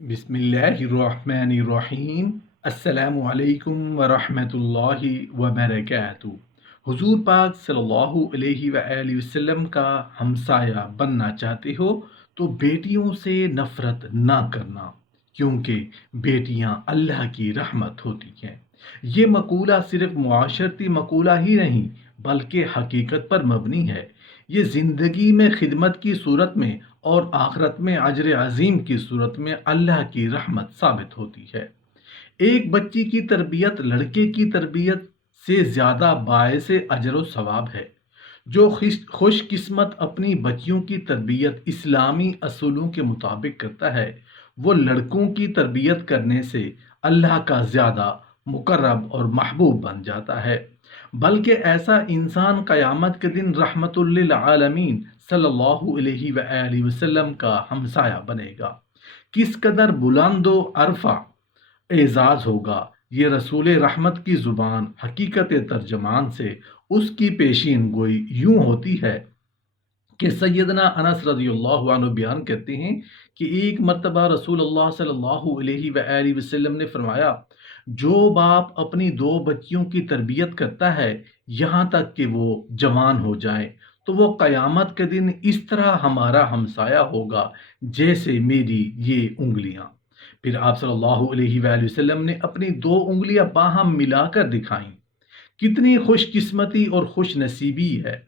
بسم اللہ الرحمن الرحیم۔ السلام علیکم ورحمۃ اللہ وبرکاتہ۔ حضور پاک صلی اللہ علیہ وآلہ وسلم کا ہمسایہ بننا چاہتے ہو تو بیٹیوں سے نفرت نہ کرنا، کیونکہ بیٹیاں اللہ کی رحمت ہوتی ہیں۔ یہ مقولہ صرف معاشرتی مقولہ ہی نہیں بلکہ حقیقت پر مبنی ہے۔ یہ زندگی میں خدمت کی صورت میں اور آخرت میں اجر عظیم کی صورت میں اللہ کی رحمت ثابت ہوتی ہے۔ ایک بچی کی تربیت لڑکے کی تربیت سے زیادہ باعث اجر و ثواب ہے۔ جو خوش قسمت اپنی بچیوں کی تربیت اسلامی اصولوں کے مطابق کرتا ہے، وہ لڑکوں کی تربیت کرنے سے اللہ کا زیادہ مقرب اور محبوب بن جاتا ہے۔ بلکہ ایسا انسان قیامت کے دن رحمت للعالمین صلی اللہ علیہ وآلہ وسلم کا ہمسایہ بنے گا۔ کس قدر بلند و عرفہ اعزاز ہوگا، یہ رسول رحمت کی زبان حقیقت ترجمان سے اس کی پیشین گوئی یوں ہوتی ہے کہ سیدنا انس رضی اللہ عنہ بیان کرتے ہیں کہ ایک مرتبہ رسول اللہ صلی اللہ علیہ وآلہ وسلم نے فرمایا، جو باپ اپنی 2 بچیوں کی تربیت کرتا ہے یہاں تک کہ وہ جوان ہو جائیں تو وہ قیامت کے دن اس طرح ہمارا ہمسایہ ہوگا جیسے میری یہ انگلیاں۔ پھر آپ صلی اللہ علیہ وآلہ وسلم نے اپنی 2 انگلیاں باہم ملا کر دکھائیں۔ کتنی خوش قسمتی اور خوش نصیبی ہے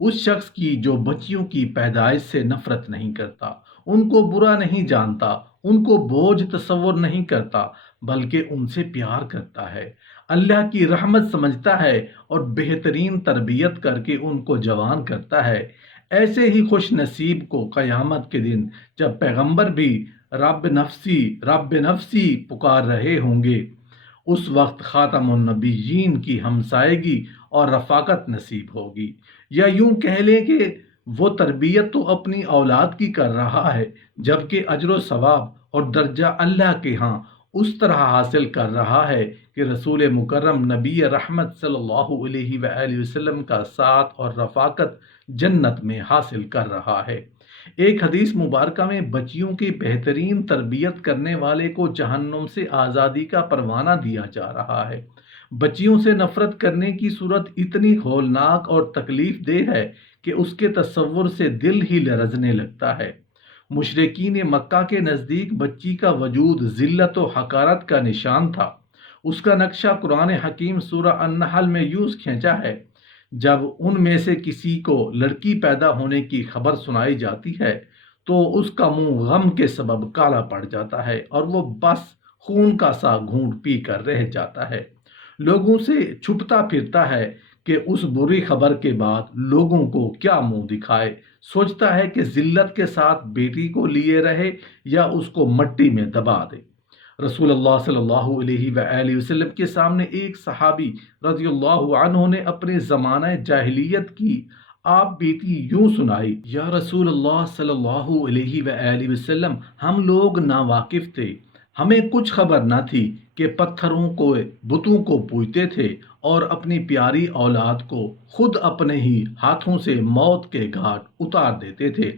اس شخص کی جو بچیوں کی پیدائش سے نفرت نہیں کرتا، ان کو برا نہیں جانتا، ان کو بوجھ تصور نہیں کرتا بلکہ ان سے پیار کرتا ہے، اللہ کی رحمت سمجھتا ہے اور بہترین تربیت کر کے ان کو جوان کرتا ہے۔ ایسے ہی خوش نصیب کو قیامت کے دن جب پیغمبر بھی رب نفسی پکار رہے ہوں گے، اس وقت خاتم النبیین کی ہمسائیگی اور رفاقت نصیب ہوگی۔ یا یوں کہہ لیں کہ وہ تربیت تو اپنی اولاد کی کر رہا ہے جبکہ اجر و ثواب اور درجہ اللہ کے ہاں اس طرح حاصل کر رہا ہے کہ رسول مکرم نبی رحمت صلی اللہ علیہ وآلہ وسلم کا ساتھ اور رفاقت جنت میں حاصل کر رہا ہے۔ ایک حدیث مبارکہ میں بچیوں کی بہترین تربیت کرنے والے کو جہنم سے آزادی کا پروانہ دیا جا رہا ہے۔ بچیوں سے نفرت کرنے کی صورت اتنی ہولناک اور تکلیف دہ ہے کہ اس کے تصور سے دل ہی لرزنے لگتا ہے۔ مشرکین مکہ کے نزدیک بچی کا وجود ذلت و حقارت کا نشان تھا۔ اس کا نقشہ قرآن حکیم سورہ النحل میں یوں کھینچا ہے، جب ان میں سے کسی کو لڑکی پیدا ہونے کی خبر سنائی جاتی ہے تو اس کا منہ غم کے سبب کالا پڑ جاتا ہے اور وہ بس خون کا سا گھونٹ پی کر رہ جاتا ہے۔ لوگوں سے چھپتا پھرتا ہے کہ اس بری خبر کے بعد لوگوں کو کیا منہ دکھائے، سوچتا ہے کہ ذلت کے ساتھ بیٹی کو لیے رہے یا اس کو مٹی میں دبا دے۔ رسول اللہ صلی اللہ علیہ وآلہ وسلم کے سامنے ایک صحابی رضی اللہ عنہ نے اپنے زمانہ جاہلیت کی آپ بیتی یوں سنائی، یا رسول اللہ صلی اللہ علیہ وآلہ وسلم، ہم لوگ ناواقف تھے، ہمیں کچھ خبر نہ تھی کہ پتھروں کو بتوں کو پوجتے تھے اور اپنی پیاری اولاد کو خود اپنے ہی ہاتھوں سے موت کے گھاٹ اتار دیتے تھے۔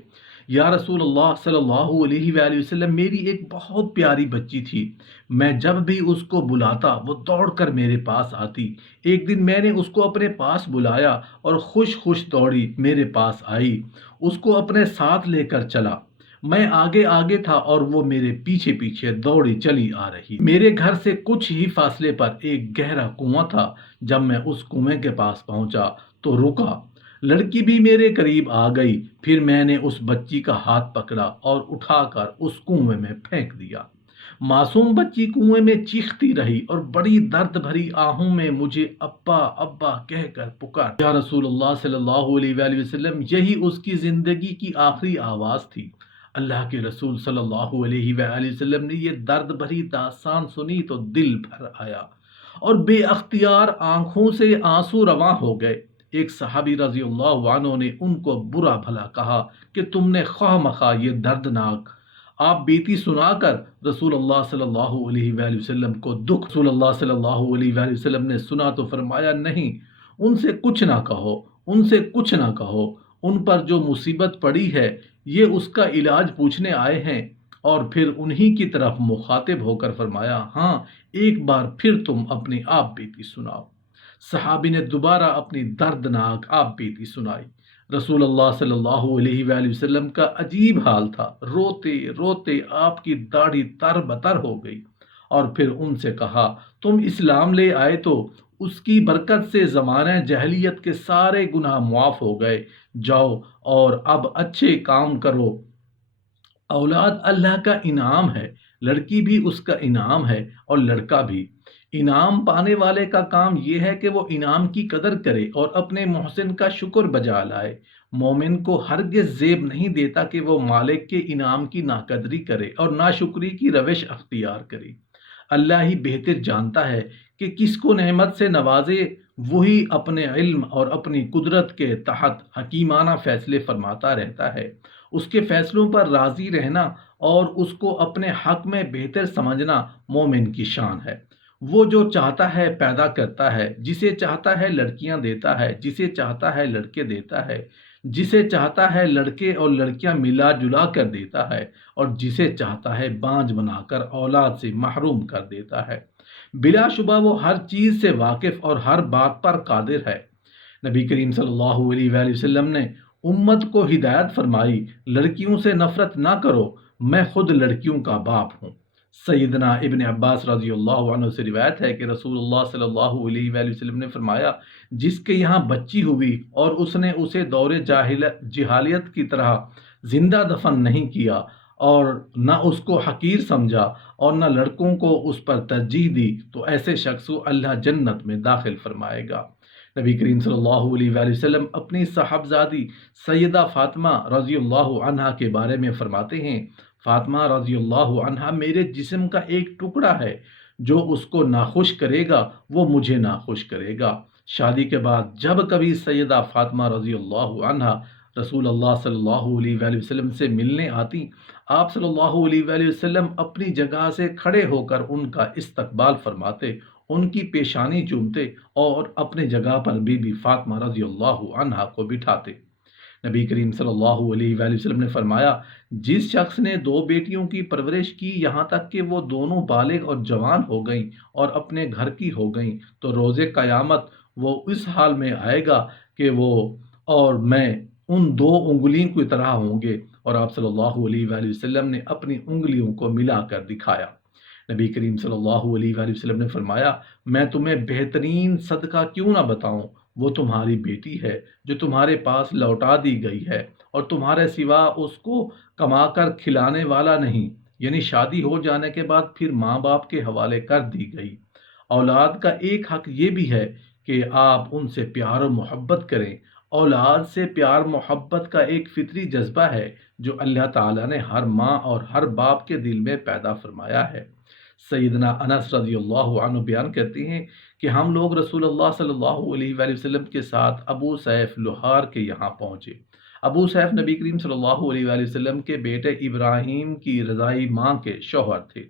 یا رسول اللہ صلی اللہ علیہ وآلہ وسلم، میری ایک بہت پیاری بچی تھی، میں جب بھی اس کو بلاتا وہ دوڑ کر میرے پاس آتی۔ ایک دن میں نے اس کو اپنے پاس بلایا اور خوش خوش دوڑی میرے پاس آئی، اس کو اپنے ساتھ لے کر چلا۔ میں آگے آگے تھا اور وہ میرے پیچھے پیچھے دوڑی چلی آ رہی۔ میرے گھر سے کچھ ہی فاصلے پر ایک گہرا کنواں تھا۔ جب میں اس کنویں کے پاس پہنچا تو رکا، لڑکی بھی میرے قریب آ گئی، پھر میں نے اس بچی کا ہاتھ پکڑا اور اٹھا کر اس کنویں میں پھینک دیا۔ معصوم بچی کنویں میں چیختی رہی اور بڑی درد بھری آہوں میں مجھے ابا ابا کہہ کر پکار۔ یا رسول اللہ صلی اللہ علیہ وآلہ وسلم، یہی اس کی زندگی کی آخری آواز تھی۔ اللہ کے رسول صلی اللہ علیہ وآلہ وسلم نے یہ درد بھری داستان سنی تو دل بھر آیا اور بے اختیار آنکھوں سے آنسو رواں ہو گئے۔ ایک صحابی رضی اللہ عنہ نے ان کو برا بھلا کہا کہ تم نے خواہ مخواہ یہ دردناک آپ بیتی سنا کر رسول اللہ صلی اللہ علیہ وآلہ وسلم کو دکھ۔ رسول اللہ صلی اللہ علیہ وآلہ وسلم نے سنا تو فرمایا، نہیں، ان سے کچھ نہ کہو، ان سے کچھ نہ کہو، ان پر جو مصیبت پڑی ہے یہ اس کا علاج پوچھنے آئے ہیں، اور پھر انہی کی طرف مخاطب ہو کر فرمایا، ہاں ایک بار پھر تم اپنی آپ بیتی سناؤ۔ صحابی نے دوبارہ اپنی دردناک آپ بیتی سنائی۔ رسول اللہ صلی اللہ علیہ وآلہ وسلم کا عجیب حال تھا، روتے روتے آپ کی داڑھی تر بتر ہو گئی، اور پھر ان سے کہا، تم اسلام لے آئے تو اس کی برکت سے زمانہ جاہلیت کے سارے گناہ معاف ہو گئے، جاؤ اور اب اچھے کام کرو۔ اولاد اللہ کا انعام ہے، لڑکی بھی اس کا انعام ہے اور لڑکا بھی۔ انعام پانے والے کا کام یہ ہے کہ وہ انعام کی قدر کرے اور اپنے محسن کا شکر بجا لائے۔ مومن کو ہرگز زیب نہیں دیتا کہ وہ مالک کے انعام کی ناقدری کرے اور ناشکری کی روش اختیار کرے۔ اللہ ہی بہتر جانتا ہے کہ کس کو نعمت سے نوازے، وہی اپنے علم اور اپنی قدرت کے تحت حکیمانہ فیصلے فرماتا رہتا ہے۔ اس کے فیصلوں پر راضی رہنا اور اس کو اپنے حق میں بہتر سمجھنا مومن کی شان ہے۔ وہ جو چاہتا ہے پیدا کرتا ہے، جسے چاہتا ہے لڑکیاں دیتا ہے، جسے چاہتا ہے لڑکے دیتا ہے، جسے چاہتا ہے لڑکے اور لڑکیاں ملا جلا کر دیتا ہے، اور جسے چاہتا ہے بانجھ بنا کر اولاد سے محروم کر دیتا ہے۔ بلا شبہ وہ ہر چیز سے واقف اور ہر بات پر قادر ہے۔ نبی کریم صلی اللہ علیہ وآلہ وسلم نے امت کو ہدایت فرمائی، لڑکیوں سے نفرت نہ کرو، میں خود لڑکیوں کا باپ ہوں۔ سیدنا ابن عباس رضی اللہ عنہ سے روایت ہے کہ رسول اللہ صلی اللہ علیہ وآلہ وسلم نے فرمایا، جس کے یہاں بچی ہوئی اور اس نے اسے دور جہالیت کی طرح زندہ دفن نہیں کیا اور نہ اس کو حقیر سمجھا اور نہ لڑکوں کو اس پر ترجیح دی، تو ایسے شخص کو اللہ جنت میں داخل فرمائے گا۔ نبی کریم صلی اللہ علیہ وآلہ وسلم اپنی صاحبزادی سیدہ فاطمہ رضی اللہ عنہا کے بارے میں فرماتے ہیں، فاطمہ رضی اللہ عنہا میرے جسم کا ایک ٹکڑا ہے، جو اس کو ناخوش کرے گا وہ مجھے ناخوش کرے گا۔ شادی کے بعد جب کبھی سیدہ فاطمہ رضی اللہ عنہا رسول اللہ صلی اللہ علیہ وآلہ وسلم سے ملنے آتی، آپ صلی اللہ علیہ وآلہ وسلم اپنی جگہ سے کھڑے ہو کر ان کا استقبال فرماتے، ان کی پیشانی چومتے اور اپنے جگہ پر بی بی فاطمہ رضی اللہ عنہا کو بٹھاتے۔ نبی کریم صلی اللہ علیہ وآلہ وسلم نے فرمایا، جس شخص نے دو بیٹیوں کی پرورش کی یہاں تک کہ وہ دونوں بالغ اور جوان ہو گئیں اور اپنے گھر کی ہو گئیں، تو روز قیامت وہ اس حال میں آئے گا کہ وہ اور میں ان دو انگلیوں کی طرح ہوں گے، اور آپ صلی اللہ علیہ وآلہ وسلم نے اپنی انگلیوں کو ملا کر دکھایا۔ نبی کریم صلی اللہ علیہ وآلہ وسلم نے فرمایا، میں تمہیں بہترین صدقہ کیوں نہ بتاؤں؟ وہ تمہاری بیٹی ہے جو تمہارے پاس لوٹا دی گئی ہے اور تمہارے سوا اس کو کما کر کھلانے والا نہیں، یعنی شادی ہو جانے کے بعد پھر ماں باپ کے حوالے کر دی گئی۔ اولاد کا ایک حق یہ بھی ہے کہ آپ ان سے پیار و محبت کریں۔ اولاد سے پیار محبت کا ایک فطری جذبہ ہے جو اللہ تعالیٰ نے ہر ماں اور ہر باپ کے دل میں پیدا فرمایا ہے۔ سیدنا انس رضی اللہ عنہ بیان کرتے ہیں کہ ہم لوگ رسول اللہ صلی اللہ علیہ وآلہ وسلم کے ساتھ ابو سیف لوہار کے یہاں پہنچے۔ ابو سیف نبی کریم صلی اللہ علیہ وآلہ وسلم کے بیٹے ابراہیم کی رضائی ماں کے شوہر تھے۔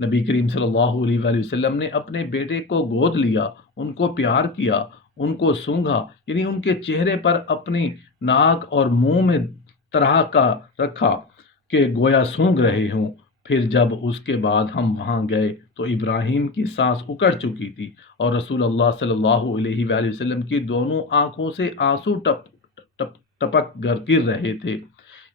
نبی کریم صلی اللہ علیہ وآلہ وسلم نے اپنے بیٹے کو گود لیا، ان کو پیار کیا، ان کو سونگھا، یعنی ان کے چہرے پر اپنی ناک اور منہ میں طرح کا رکھا کہ گویا سونگ رہے ہوں۔ پھر جب اس کے بعد ہم وہاں گئے تو ابراہیم کی سانس اکڑ چکی تھی اور رسول اللہ صلی اللہ علیہ وآلہ وسلم کی دونوں آنکھوں سے آنسو ٹپک گر رہے تھے۔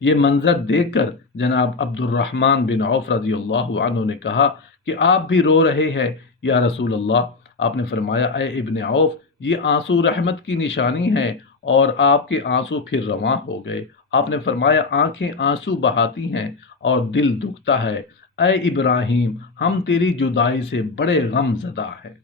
یہ منظر دیکھ کر جناب عبد الرحمن بن عوف رضی اللہ عنہ نے کہا کہ آپ بھی رو رہے ہیں یا رسول اللہ؟ آپ نے فرمایا، اے ابن عوف، یہ آنسو رحمت کی نشانی ہے، اور آپ کے آنسو پھر رواں ہو گئے۔ آپ نے فرمایا، آنکھیں آنسو بہاتی ہیں اور دل دکھتا ہے، اے ابراہیم، ہم تیری جدائی سے بڑے غم زدہ ہیں۔